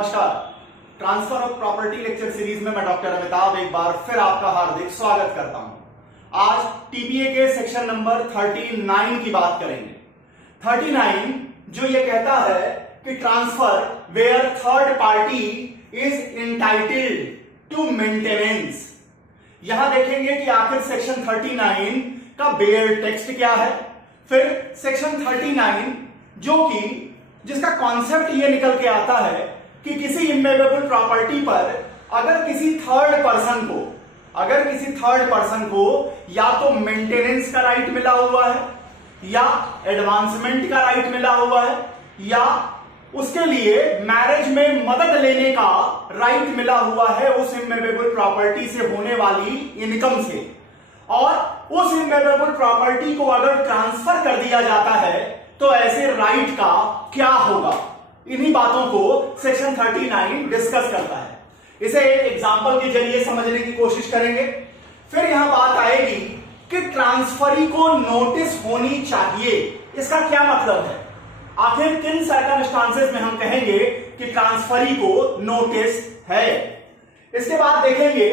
नमस्कार। Transfer of property lecture series में मैं डॉक्टर अमिताभ एक बार फिर आपका हार्दिक स्वागत करता हूं। आज टीपीए के सेक्शन नंबर 39 की बात करेंगे। 39 जो ये कहता है कि transfer where third party is entitled to maintenance. यहां देखेंगे कि आखिर सेक्शन 39 का बेयर टेक्स्ट क्या है। फिर सेक्शन 39 जो कि जिसका कॉन्सेप्ट ये निकल के आता है कि किसी इमूवेबल प्रॉपर्टी पर अगर किसी थर्ड पर्सन को या तो मेंटेनेंस का राइट मिला हुआ है या एडवांसमेंट का राइट मिला हुआ है या उसके लिए मैरिज में मदद लेने का राइट मिला हुआ है उस इमूवेबल प्रॉपर्टी से होने वाली इनकम से, और उस इमूवेबल प्रॉपर्टी को अगर ट्रांसफर कर दिया जाता है तो ऐसे राइट का क्या होगा, इन्हीं बातों को सेक्शन 39 डिस्कस करता है। इसे एक एग्जांपल के जरिए समझने की कोशिश करेंगे। फिर यहां बात आएगी कि ट्रांसफरी को नोटिस होनी चाहिए, इसका क्या मतलब है, आखिर किन सर्कमस्टांसेस में हम कहेंगे कि ट्रांसफरी को नोटिस है। इसके बाद देखेंगे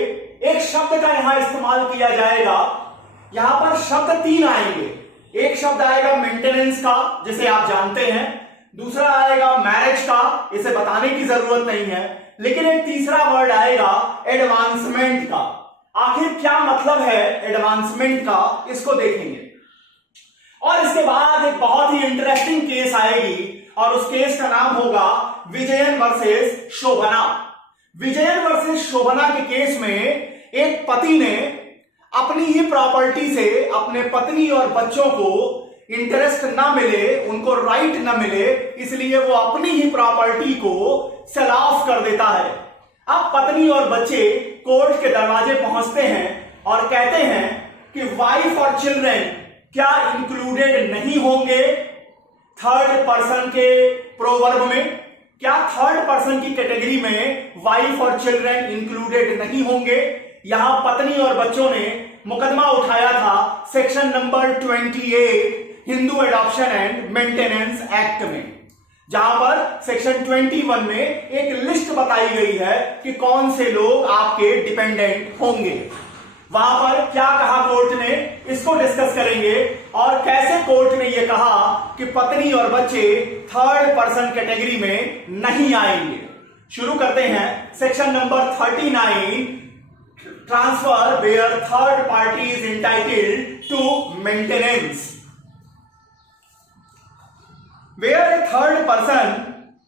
एक शब्द का यहां इस्तेमाल किया जाएगा। यहां पर शब्द 3 आएंगे। एक शब्द आएगा मेंटेनेंस का, जिसे आप जानते हैं। दूसरा आएगा मैरिज का, इसे बताने की जरूरत नहीं है। लेकिन एक तीसरा वर्ड आएगा एडवांसमेंट का। आखिर क्या मतलब है एडवांसमेंट का, इसको देखेंगे। और इसके बाद एक बहुत ही इंटरेस्टिंग केस आएगी और उस केस का नाम होगा विजयन वर्सेस शोभना। विजयन वर्सेस शोभना के केस में एक पति ने अपनी ही प्रॉपर्टी से अपने पत्नी और बच्चों को इंटरेस्ट ना मिले, उनको राइट ना मिले, इसलिए वो अपनी ही प्रॉपर्टी को सेल ऑफ कर देता है। अब पत्नी और बच्चे कोर्ट के दरवाजे पहुंचते हैं और कहते हैं कि वाइफ और चिल्ड्रन क्या इंक्लूडेड नहीं होंगे थर्ड पर्सन के प्रोवर्ब में, क्या थर्ड पर्सन की कैटेगरी में वाइफ और चिल्ड्रन इंक्लूडेड नहीं होंगे। यहां पत्नी और बच्चों ने मुकदमा उठाया था section number 28 Hindu adoption and maintenance act में, जहां पर सेक्शन 21 में एक लिस्ट बताई गई है कि कौन से लोग आपके डिपेंडेंट होंगे। वहां पर क्या कहा कोर्ट ने, इसको डिस्कस करेंगे, और कैसे कोर्ट ने यह कहा कि पत्नी और बच्चे थर्ड पर्सन कैटेगरी में नहीं आएंगे। शुरू करते हैं section number 39, transfer where third party is entitled to maintenance. Where a third person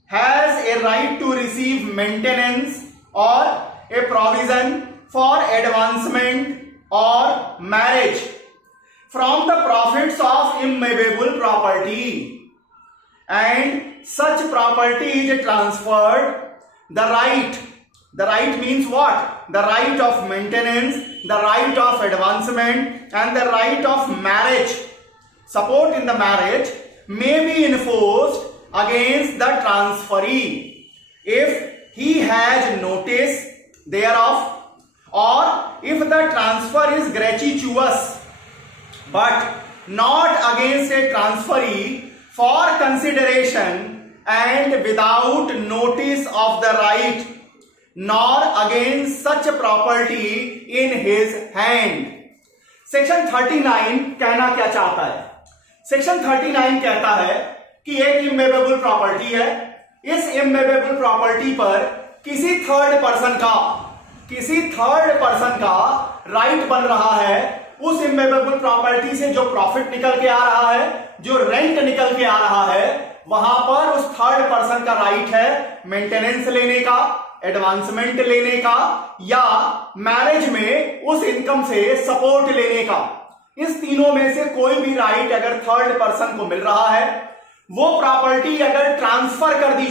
has a right to receive maintenance or a provision for advancement or marriage from the profits of immovable property, and such property is transferred, the right means what? The right of maintenance, the right of advancement, and the right of marriage, support in the marriage, may be enforced against the transferee if he has notice thereof, or if the transfer is gratuitous, but not against a transferee for consideration and without notice of the right, nor against such property in his hand। Section 39 कहना क्या चाहता है? Section 39 कहता है कि एक immovable property है, इस इमूवेबल प्रॉपर्टी पर किसी थर्ड पर्सन का राइट बन रहा है। उस इमूवेबल प्रॉपर्टी से जो प्रॉफिट निकल के आ रहा है, जो रेंट निकल के आ रहा है, वहां पर उस थर्ड पर्सन का राइट है मेंटेनेंस लेने का, एडवांसमेंट लेने का, या मैरिज में उस इनकम से सपोर्ट लेने का। इस तीनों में से कोई भी राइट अगर थर्ड पर्सन को मिल रहा है, वो प्रॉपर्टी अगर ट्रांसफर कर दी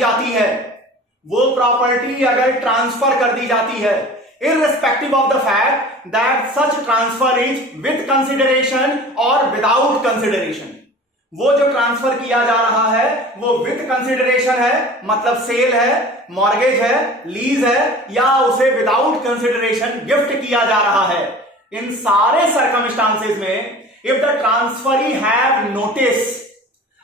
जाती है, irrespective of the fact that such transfer is with consideration or without consideration, वो जो ट्रांसफर किया जा रहा है वो विद कंसिडरेशन है, मतलब सेल है, मॉर्गेज है, लीज है, या उसे विदाउट कंसिडरेशन गिफ्ट किया जा रहा है। इन सारे सर्कमस्टांसेस में if the transferee have notice,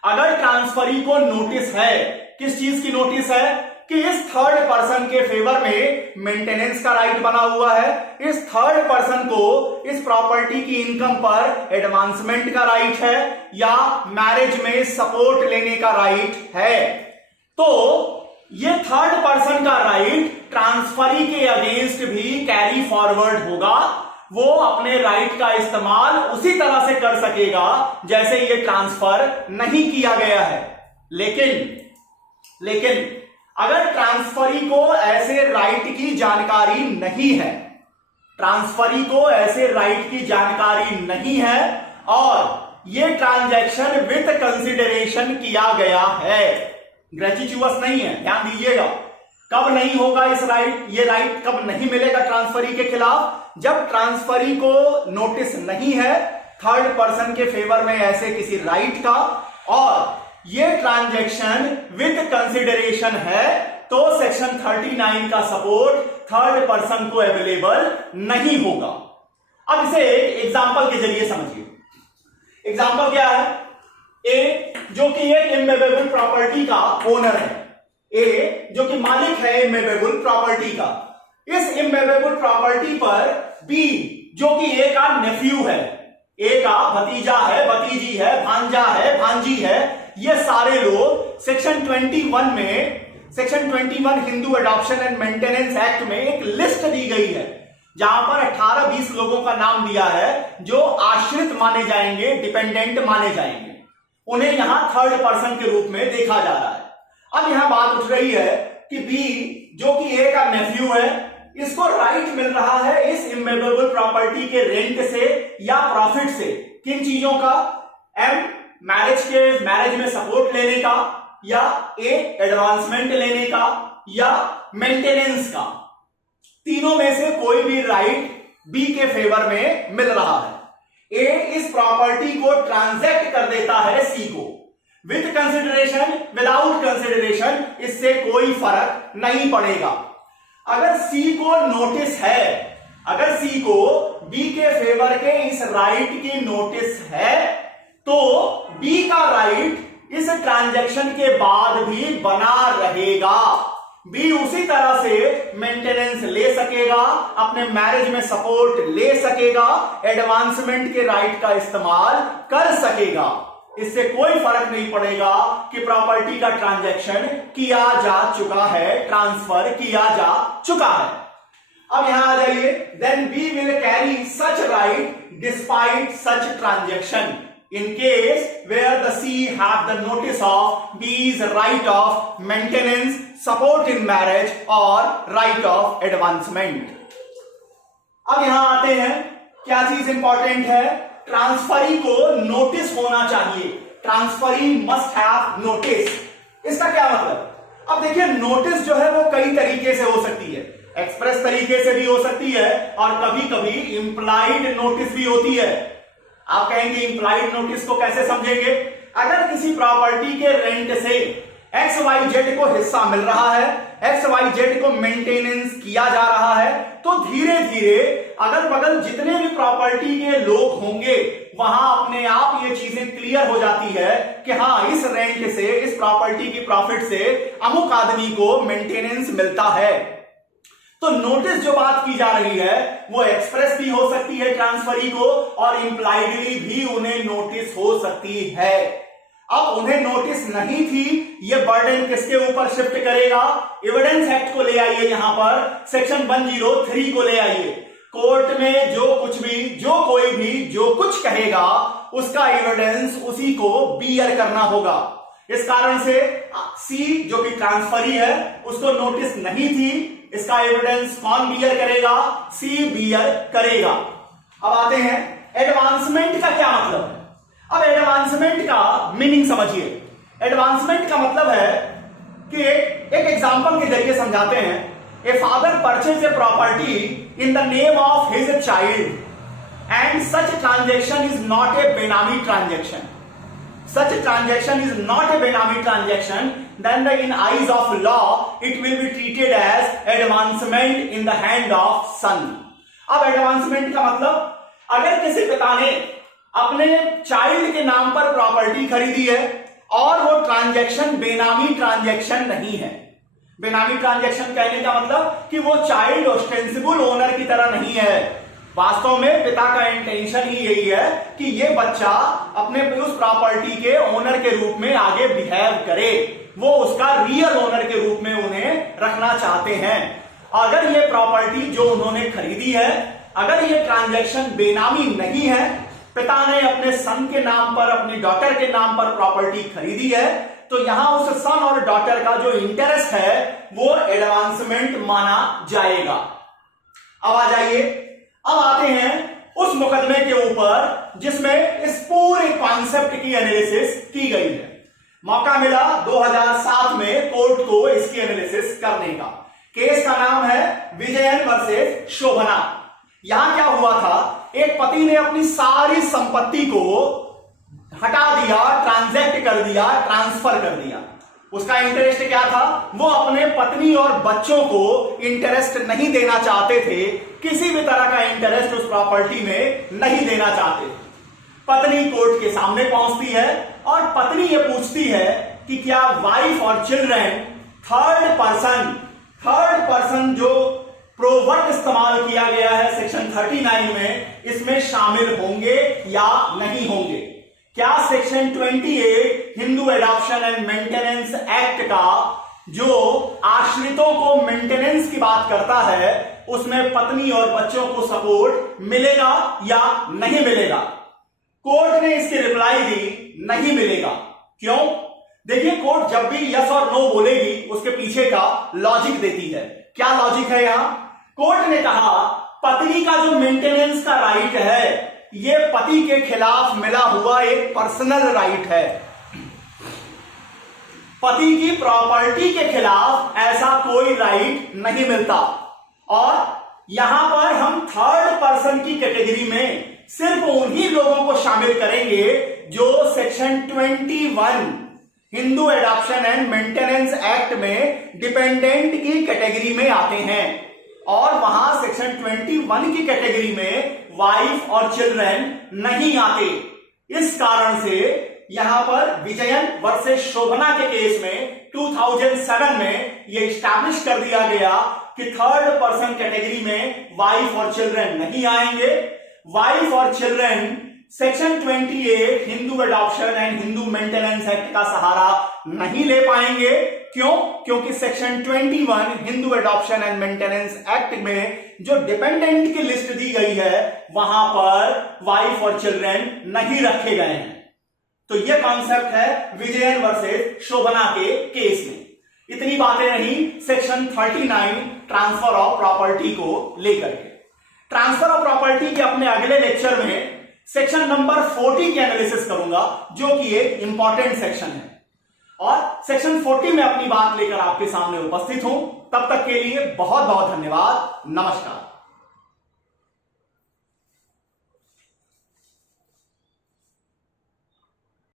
अगर ट्रांसफरी को नोटिस है, किस चीज की नोटिस है? कि इस थर्ड पर्सन के फेवर में मेंटेनेंस का राइट बना हुआ है, इस थर्ड पर्सन को इस प्रॉपर्टी की इनकम पर एडवांसमेंट का राइट है या मैरिज में सपोर्ट लेने का राइट है। तो ये थर्ड पर्सन का राइट ट्रांसफरी के अगेंस्ट भी कैरी फॉरवर्ड होगा। वो अपने राइट का इस्तेमाल उसी तरह से कर सकेगा जैसे ये ट्रांसफर नहीं किया गया है। लेकिन अगर ट्रांसफरी को ऐसे राइट की जानकारी नहीं है, ट्रांसफरी को ऐसे राइट की जानकारी नहीं है और ये ट्रांजैक्शन विद कंसिडरेशन किया गया है, ग्रेचुइटस नहीं है, ध्यान दीजिएगा। कब नहीं होगा ये राइट कब नहीं मिलेगा ट्रांसफरी के खिलाफ? जब ट्रांसफरी को नोटिस नहीं है थर्ड पर्सन के फेवर में ऐसे किसी राइट का और ये ट्रांजैक्शन विद कंसिडरेशन है, तो सेक्शन 39 का सपोर्ट थर्ड पर्सन को अवेलेबल नहीं होगा। अब इसे एक एग्जांपल के जरिए समझिए। एग्जांपल क्या है? ए जो कि एक इमूवेबल प्रॉपर्टी का ओनर है, ए जो कि मालिक है इमूवेबल प्रॉपर्टी का, इस इमूवेबल प्रॉपर्टी पर बी जो कि ए का नेफ्यू है, ए का भतीजा है, भतीजी है, भांजा है, भांजी है, ये सारे लोग सेक्शन 21 में, section 21 Hindu adoption and maintenance act में एक लिस्ट दी गई है जहां पर 18-20 लोगों का नाम दिया है जो आश्रित माने जाएंगे, डिपेंडेंट माने जाएंगे। उन्हें यहां थर्ड पर्सन के रूप में देखा जा रहा है। अब यहां बात उठ रही है कि बी जो कि ए का नेफ्यू है, इसको राइट मिल रहा है इस इमूवेबल प्रॉपर्टी के रेंट से या प्रॉफिट से। किन चीजों का? एम मैरिज में सपोर्ट लेने का, या ए एडवांसमेंट लेने का, या मेंटेनेंस का। तीनों में से कोई भी राइट बी के फेवर में मिल रहा है। ए इस प्रॉपर्टी को ट्रांजैक्ट कर देता है सी को, विद कंसिडरेशन, विदाउट कंसिडरेशन, इससे कोई फर्क नहीं पड़ेगा। अगर सी को नोटिस है, अगर सी को बी के फेवर के इस राइट की नोटिस है, तो बी का राइट इस ट्रांजैक्शन के बाद भी बना रहेगा। बी उसी तरह से मेंटेनेंस ले सकेगा, अपने मैरिज में सपोर्ट ले सकेगा, एडवांसमेंट के राइट का इस्तेमाल कर सकेगा। इससे कोई फर्क नहीं पड़ेगा कि प्रॉपर्टी का ट्रांजैक्शन किया जा चुका है, ट्रांसफर किया जा चुका है। अब यहां आ जाइए। Then B will carry such right despite such transaction in case where the C have the notice of B's right of maintenance, support in marriage or right of advancement। अब यहां आते हैं, क्या चीज इंपॉर्टेंट है? ट्रांसफरी को notice होना चाहिए। Transferee must have notice. इसका क्या मतलब? अब देखिए, नोटिस जो है वो कई तरीके से हो सकती है। एक्सप्रेस तरीके से भी हो सकती है और कभी कभी इंप्लाइड नोटिस भी होती है। आप कहेंगे इंप्लाइड नोटिस को कैसे समझेंगे? अगर किसी प्रॉपर्टी के रेंट से XYZ को हिस्सा मिल रहा है, XYZ को मेंटेनेंस किया जा रहा है, तो धीरे धीरे अगल बगल जितने भी प्रॉपर्टी के लोग होंगे वहां अपने आप ये चीजें क्लियर हो जाती है कि हाँ, इस रेंट से, इस प्रॉपर्टी की प्रॉफिट से अमुक आदमी को मेंटेनेंस मिलता है। तो नोटिस जो बात की जा रही है वो एक्सप्रेस भी हो सकती है ट्रांसफरी को, और इंप्लाइडली भी उन्हें नोटिस हो सकती है। अब उन्हें नोटिस नहीं थी, ये बर्डन किसके ऊपर शिफ्ट करेगा? एविडेंस एक्ट को ले आइए, यहां पर सेक्शन 103 को ले आइए। कोर्ट में जो कुछ भी, जो कोई भी जो कुछ कहेगा उसका एविडेंस उसी को बियर करना होगा। इस कारण से सी जो कि ट्रांसफरी है उसको नोटिस नहीं थी, इसका एविडेंस कौन बियर करेगा? सी बियर करेगा। अब आते हैं एडवांसमेंट का क्या मतलब है। अब एडवांसमेंट का मीनिंग समझिए। एडवांसमेंट का मतलब है कि एक एग्जांपल के जरिए समझाते हैं। A father purchase a property in the name of his child and such transaction is not a बेनामी transaction. Such transaction is not a Benami transaction, then in eyes of law it will be treated as advancement in the hand of son। अब advancement का मतलब, अगर किसी पिता ने अपने child के नाम पर प्रॉपर्टी खरीदी है और वो ट्रांजैक्शन बेनामी ट्रांजैक्शन नहीं है, बेनामी ट्रांजैक्शन कहने का मतलब कि वो चाइल्ड ऑस्टेंसिबल ओनर की तरह नहीं है। वास्तव में पिता का इंटेंशन ही यही है कि ये बच्चा अपने उस प्रॉपर्टी के ओनर के रूप में आगे बिहेव करे, वो उसका रियल ओनर के रूप में उन्हें रखना चाहते हैं। अगर ये प्रॉपर्टी जो उन्होंने खरीदी है, अगर ये ट्रांजैक्शन बेनामी नहीं है, पिता ने अपने सन के नाम पर, अपनी डॉटर के नाम पर प्रॉपर्टी खरीदी है, तो यहां उस सन और डॉटर का जो इंटरेस्ट है वो एडवांसमेंट माना जाएगा। अब आ जाइए, अब आते हैं उस मुकदमे के ऊपर जिसमें इस पूरे कॉन्सेप्ट की एनालिसिस की गई है। मौका मिला 2007 में कोर्ट को इसकी एनालिसिस करने का। केस का नाम है विजयन वर्सेस शोभना। यहां क्या हुआ था, एक पति ने अपनी सारी संपत्ति को हटा दिया, ट्रांजैक्ट कर दिया, ट्रांसफर कर दिया। उसका इंटरेस्ट क्या था, वो अपने पत्नी और बच्चों को इंटरेस्ट नहीं देना चाहते थे, किसी भी तरह का इंटरेस्ट उस प्रॉपर्टी में नहीं देना चाहते। पत्नी कोर्ट के सामने पहुंचती है और पत्नी ये पूछती है कि क्या वाइफ और चिल्ड्रन थर्ड पर्सन जो प्रोवर्ब इस्तेमाल किया गया है सेक्शन 39 में, इसमें शामिल होंगे या नहीं होंगे। क्या section 28 Hindu adoption and maintenance act का जो आश्रितों को मेंटेनेंस की बात करता है, उसमें पत्नी और बच्चों को सपोर्ट मिलेगा या नहीं मिलेगा। कोर्ट ने इसकी रिप्लाई दी, नहीं मिलेगा। क्यों? देखिए, कोर्ट जब भी यस और नो बोलेगी उसके पीछे का लॉजिक देती है। क्या लॉजिक है यहां? कोर्ट ने कहा पत्नी का जो मेंटेनेंस का राइट है, ये पति के खिलाफ मिला हुआ एक पर्सनल राइट है। पति की प्रॉपर्टी के खिलाफ ऐसा कोई राइट नहीं मिलता। और यहां पर हम थर्ड पर्सन की कैटेगरी में सिर्फ उन्हीं लोगों को शामिल करेंगे जो section 21 Hindu adoption and maintenance act में डिपेंडेंट की कैटेगरी में आते हैं। और वहां सेक्शन 21 की कैटेगरी में वाइफ और चिल्ड्रन नहीं आते। इस कारण से यहां पर विजयन वर्सेस शोभना के केस में 2007 में यह स्टैब्लिश कर दिया गया कि थर्ड पर्सन कैटेगरी में वाइफ और चिल्ड्रन नहीं आएंगे। वाइफ और children section 28 Hindu adoption and Hindu maintenance act का सहारा नहीं ले पाएंगे। क्यों? क्योंकि section 21 Hindu adoption and maintenance act में जो डिपेंडेंट की लिस्ट दी गई है, वहां पर वाइफ और चिल्ड्रन नहीं रखे गए हैं। तो यह कॉन्सेप्ट है विजयन वर्सेस शोभना के केस में। इतनी बातें रही सेक्शन 39 ट्रांसफर ऑफ प्रॉपर्टी को लेकर के। ट्रांसफर ऑफ प्रॉपर्टी के अपने अगले लेक्चर में सेक्शन नंबर 40 की एनालिसिस करूंगा, जो कि एक इंपॉर्टेंट सेक्शन है। और सेक्शन 40 में अपनी बात लेकर आपके सामने उपस्थित हूं। तब तक के लिए बहुत बहुत धन्यवाद। नमस्कार।